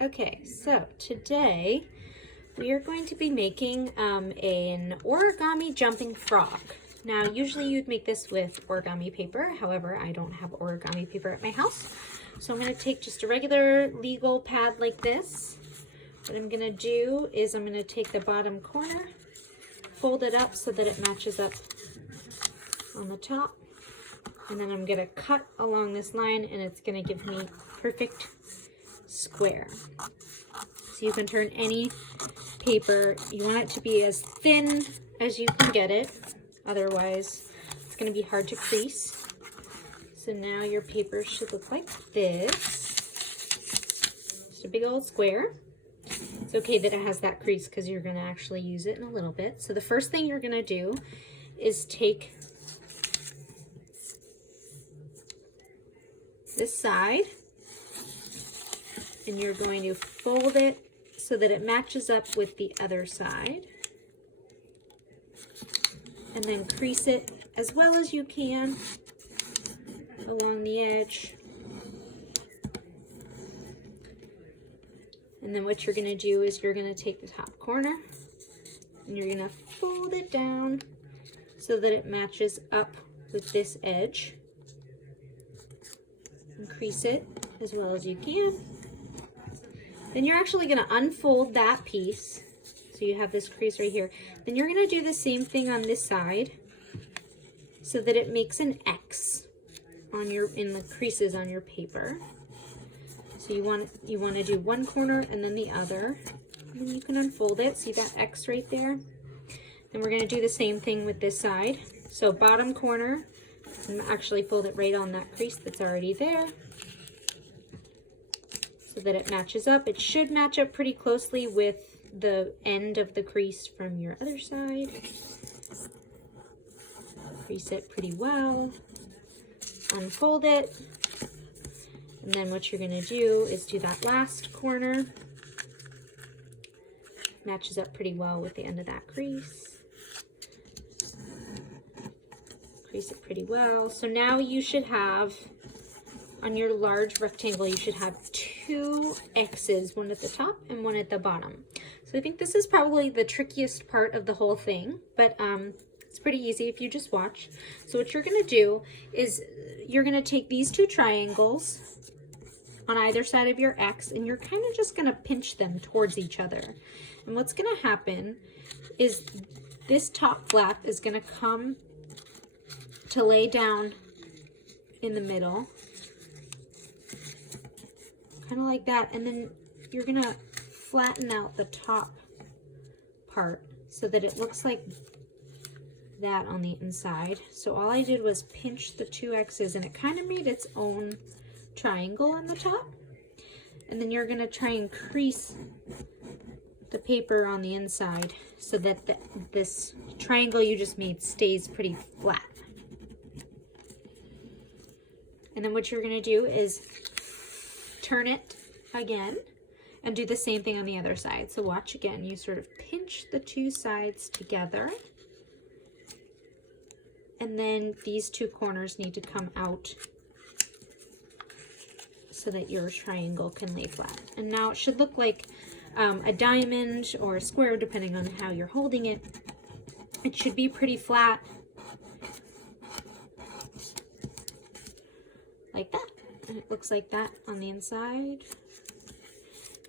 Okay, so today we are going to be making an origami jumping frog. Now, usually you'd make this with origami paper. However, I don't have origami paper at my house. So I'm going to take just a regular legal pad like this. What I'm going to do is I'm going to take the bottom corner, fold it up so that it matches up on the top. And then I'm going to cut along this line and it's going to give me perfect square. So you can turn any paper, you want it to be as thin as you can get it, otherwise it's going to be hard to crease. So now your paper should look like this, just a big old square. It's okay that it has that crease because you're going to actually use it in a little bit. So the first thing you're going to do is take this side and you're going to fold it so that it matches up with the other side. And then crease it as well as you can along the edge. And then what you're going to do is you're going to take the top corner and you're going to fold it down so that it matches up with this edge. And crease it as well as you can. Then you're actually going to unfold that piece. So you have this crease right here. Then you're going to do the same thing on this side so that it makes an X on in the creases on your paper. So you want to do one corner and then the other. And then you can unfold it. See that X right there? Then we're going to do the same thing with this side. So bottom corner, and actually fold it right on that crease that's already there, so that it matches up. It should match up pretty closely with the end of the crease from your other side. Crease it pretty well. Unfold it. And then what you're going to do is do that last corner. Matches up pretty well with the end of that crease. Crease it pretty well. So now you should have, on your large rectangle, you should have two X's, one at the top and one at the bottom. So I think this is probably the trickiest part of the whole thing, but it's pretty easy if you just watch. So what you're going to do is you're going to take these two triangles on either side of your X and you're kind of just going to pinch them towards each other. And what's going to happen is this top flap is going to come to lay down in the middle, kind of like that, and then you're gonna flatten out the top part so that it looks like that on the inside. So all I did was pinch the two X's and it kind of made its own triangle on the top. And then you're gonna try and crease the paper on the inside so that this triangle you just made stays pretty flat. And then what you're going to do is turn it again and do the same thing on the other side. So watch again. You sort of pinch the two sides together. And then these two corners need to come out so that your triangle can lay flat. And now it should look like a diamond or a square depending on how you're holding it. It should be pretty flat. Like that, and it looks like that on the inside.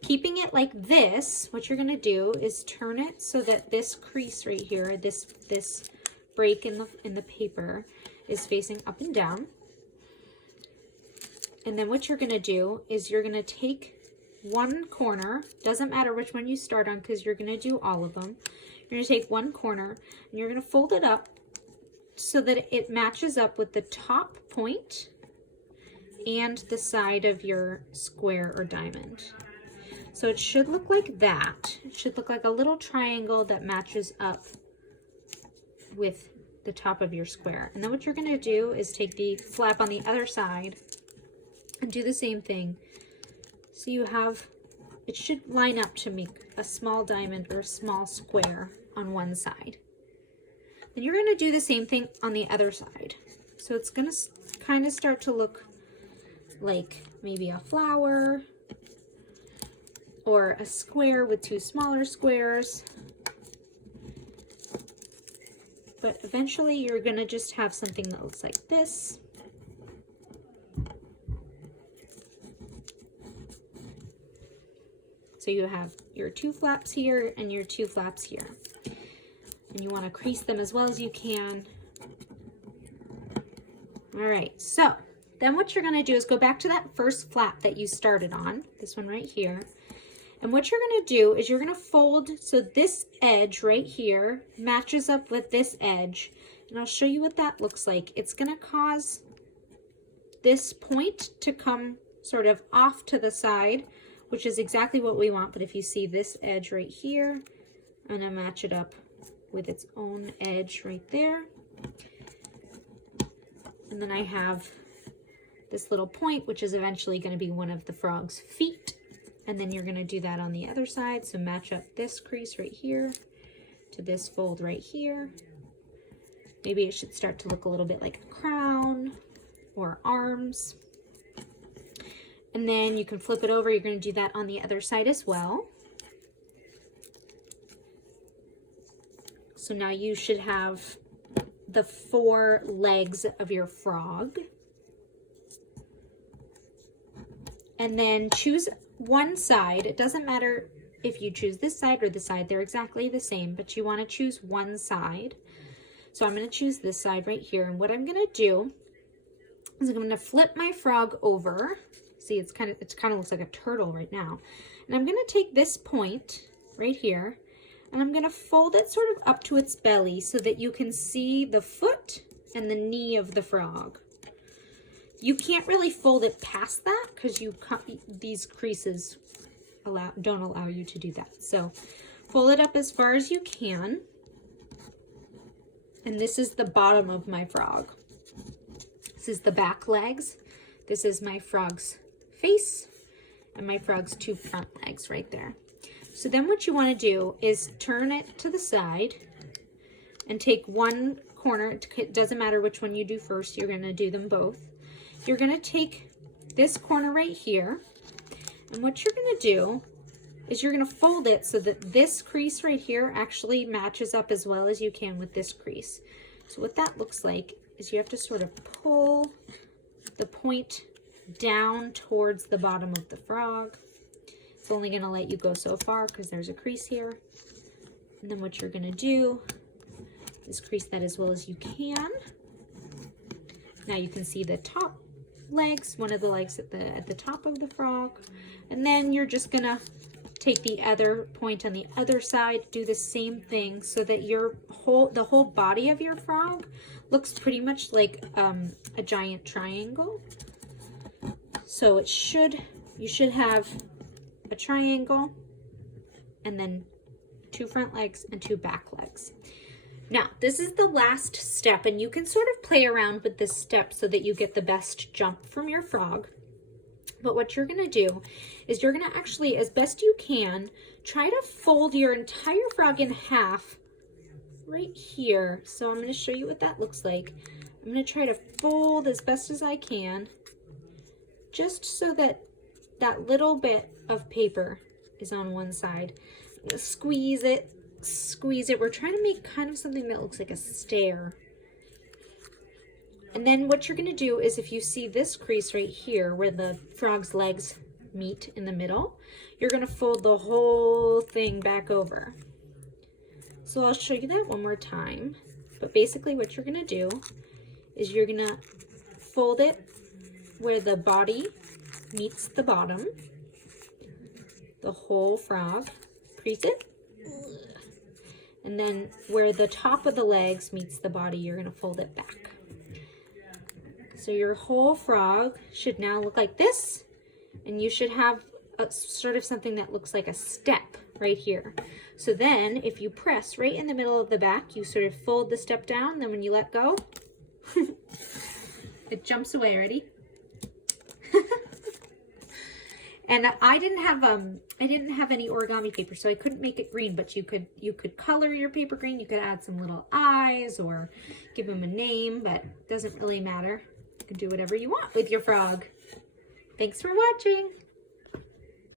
Keeping it like this, what you're going to do is turn it so that this crease right here, this break in the paper is facing up and down. And then what you're going to do is you're going to take one corner, doesn't matter which one you start on because you're going to do all of them. You're going to take one corner and you're going to fold it up so that it matches up with the top point and the side of your square or diamond. So it should look like that. It should look like a little triangle that matches up with the top of your square. And then what you're going to do is take the flap on the other side and do the same thing. So you have, it should line up to make a small diamond or a small square on one side. Then you're going to do the same thing on the other side. So it's going to kind of start to look like maybe a flower or a square with two smaller squares. But eventually you're gonna just have something that looks like this. So you have your two flaps here and your two flaps here. And you wanna crease them as well as you can. All right, so then what you're gonna do is go back to that first flap that you started on, this one right here. And what you're gonna do is you're gonna fold, so this edge right here matches up with this edge. And I'll show you what that looks like. It's gonna cause this point to come sort of off to the side, which is exactly what we want. But if you see this edge right here, I'm gonna match it up with its own edge right there. And then I have this little point, which is eventually gonna be one of the frog's feet. And then you're gonna do that on the other side. So match up this crease right here to this fold right here. Maybe it should start to look a little bit like a crown or arms. And then you can flip it over. You're gonna do that on the other side as well. So now you should have the 4 legs of your frog. And then choose one side. It doesn't matter if you choose this side or this side, they're exactly the same, but you want to choose one side. So I'm going to choose this side right here. And what I'm going to do is I'm going to flip my frog over. See, it kind of looks like a turtle right now. And I'm going to take this point right here and I'm going to fold it sort of up to its belly so that you can see the foot and the knee of the frog. You can't really fold it past that because these creases don't allow you to do that. So fold it up as far as you can. And this is the bottom of my frog. This is the back legs. This is my frog's face and my frog's 2 front legs right there. So then what you want to do is turn it to the side and take one corner. It doesn't matter which one you do first. You're going to do them both. You're going to take this corner right here, and what you're going to do is you're going to fold it so that this crease right here actually matches up as well as you can with this crease. So what that looks like is you have to sort of pull the point down towards the bottom of the frog. It's only going to let you go so far because there's a crease here. And then what you're going to do is crease that as well as you can. Now you can see the top legs, one of the legs at the top of the frog. And then you're just going to take the other point on the other side, do the same thing so that the whole body of your frog looks pretty much like a giant triangle. So you should have a triangle and then 2 front legs and 2 back legs. Now, this is the last step, and you can sort of play around with this step so that you get the best jump from your frog. But what you're going to do is you're going to actually, as best you can, try to fold your entire frog in half right here. So I'm going to show you what that looks like. I'm going to try to fold as best as I can, just so that that little bit of paper is on one side. I'm going to squeeze it. We're trying to make kind of something that looks like a stair. And then what you're going to do is, if you see this crease right here where the frog's legs meet in the middle, you're going to fold the whole thing back over. So I'll show you that one more time. But basically what you're going to do is you're going to fold it where the body meets the bottom, the whole frog, crease it. And then where the top of the legs meets the body, you're going to fold it back. So your whole frog should now look like this, and you should have a sort of something that looks like a step right here. So then if you press right in the middle of the back, you sort of fold the step down, then when you let go, it jumps away. Ready? And I didn't have any origami paper, so I couldn't make it green, but you could color your paper green. You could add some little eyes or give them a name, but it doesn't really matter. You can do whatever you want with your frog. Thanks for watching.